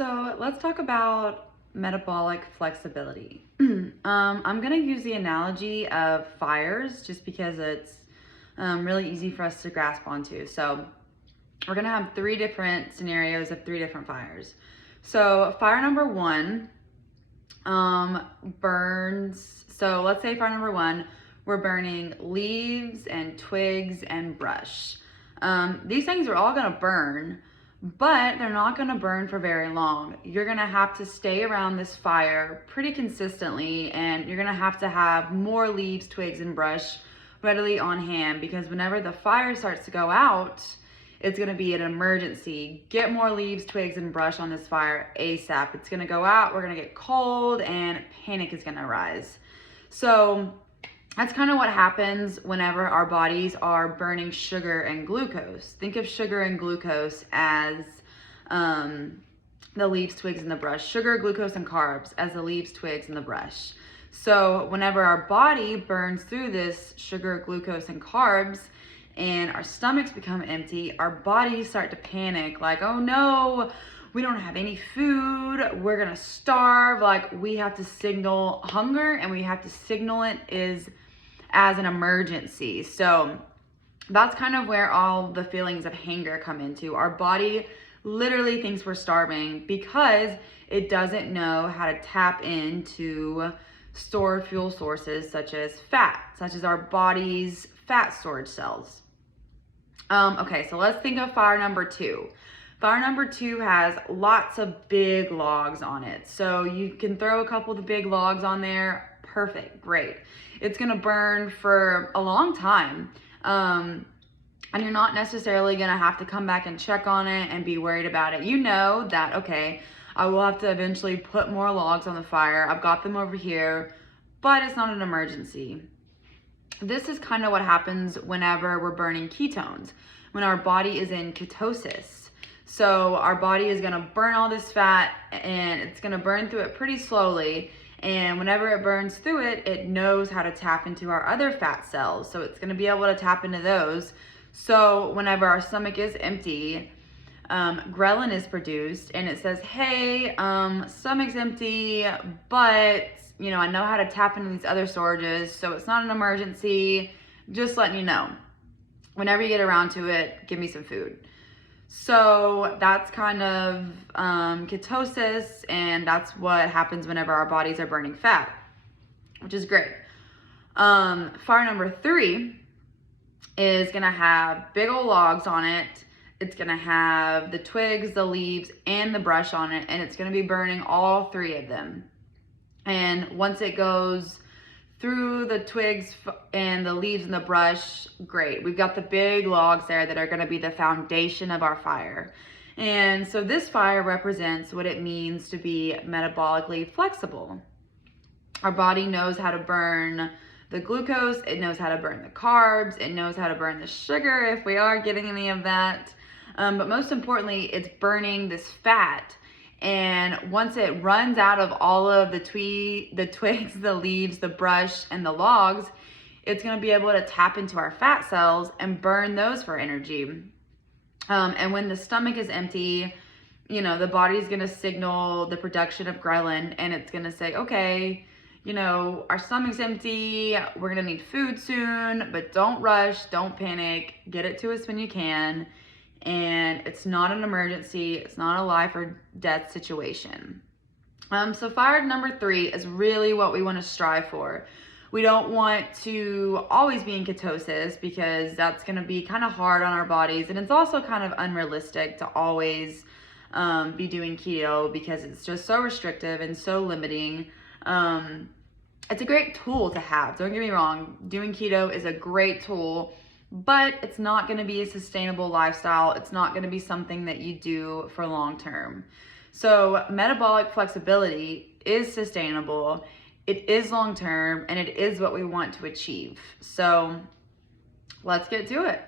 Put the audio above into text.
So let's talk about metabolic flexibility. I'm going to use the analogy of fires just because it's really easy for us to grasp onto. So we're going to have three different scenarios of three different fires. So fire number one burns. So let's say fire number one, we're burning leaves and twigs and brush. These things are all going to burn, but they're not going to burn for very long. You're going to have to stay around this fire pretty consistently, and you're going to have more leaves, twigs, and brush readily on hand, because whenever the fire starts to go out, it's going to be an emergency. Get more leaves, twigs, and brush on this fire ASAP. It's going to go out, we're going to get cold, and panic is going to arise. So that's kind of what happens whenever our bodies are burning sugar and glucose. Think of sugar and glucose as the leaves, twigs, and the brush. Sugar, glucose, and carbs as the leaves, twigs, and the brush. So whenever our body burns through this sugar, glucose, and carbs, and our stomachs become empty, our bodies start to panic, like, oh no, we don't have any food, we're gonna starve. Like, we have to signal hunger, and we have to signal it as an emergency. So that's kind of where all the feelings of hunger come into. Our body literally thinks we're starving because it doesn't know how to tap into stored fuel sources such as fat, such as our body's fat storage cells. Okay, so let's think of fire number two. Fire number two has lots of big logs on it. So you can throw a couple of the big logs on there. Perfect, great. It's gonna burn for a long time. And you're not necessarily gonna have to come back and check on it and be worried about it. You know that, okay, I will have to eventually put more logs on the fire. I've got them over here, but it's not an emergency. This is kind of what happens whenever we're burning ketones, when our body is in ketosis. So our body is gonna burn all this fat, and it's gonna burn through it pretty slowly. And whenever it burns through it, it knows how to tap into our other fat cells. So it's gonna be able to tap into those. So whenever our stomach is empty, ghrelin is produced, and it says, hey, stomach's empty, but I know how to tap into these other storages, so it's not an emergency, just letting you know. Whenever you get around to it, give me some food. So that's kind of ketosis, and that's what happens whenever our bodies are burning fat, which is great. Fire number three is gonna have big old logs on it. It's gonna have the twigs, the leaves, and the brush on it, and it's gonna be burning all three of them. And once it goes through the twigs and the leaves and the brush, great. We've got the big logs there that are gonna be the foundation of our fire. And so this fire represents what it means to be metabolically flexible. Our body knows how to burn the glucose, it knows how to burn the carbs, it knows how to burn the sugar if we are getting any of that. But most importantly, it's burning this fat. And once it runs out of all of the twigs, the leaves, the brush, and the logs, it's gonna be able to tap into our fat cells and burn those for energy. And when the stomach is empty, the body's gonna signal the production of ghrelin, and it's gonna say, okay, our stomach's empty, we're gonna need food soon, but don't rush, don't panic, get it to us when you can. And it's not an emergency, it's not a life or death situation. So fire number three is really what we want to strive for. We don't want to always be in ketosis, because that's going to be kind of hard on our bodies, and it's also kind of unrealistic to always be doing keto, because it's just so restrictive and so limiting. It's a great tool to have, don't get me wrong, doing keto is a great tool, but it's not going to be a sustainable lifestyle. It's not going to be something that you do for long term. So metabolic flexibility is sustainable, it is long term, and it is what we want to achieve. So let's get to it.